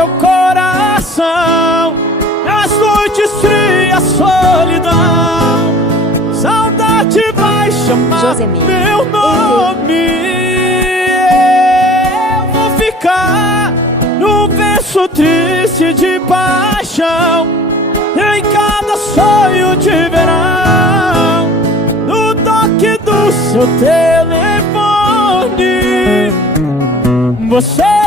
seu coração. Nas noites frias, solidão, saudade vai chamar Josemir, meu nome. Eu vou ficar no verso triste de paixão, em cada sonho de verão, no toque do seu telefone. Você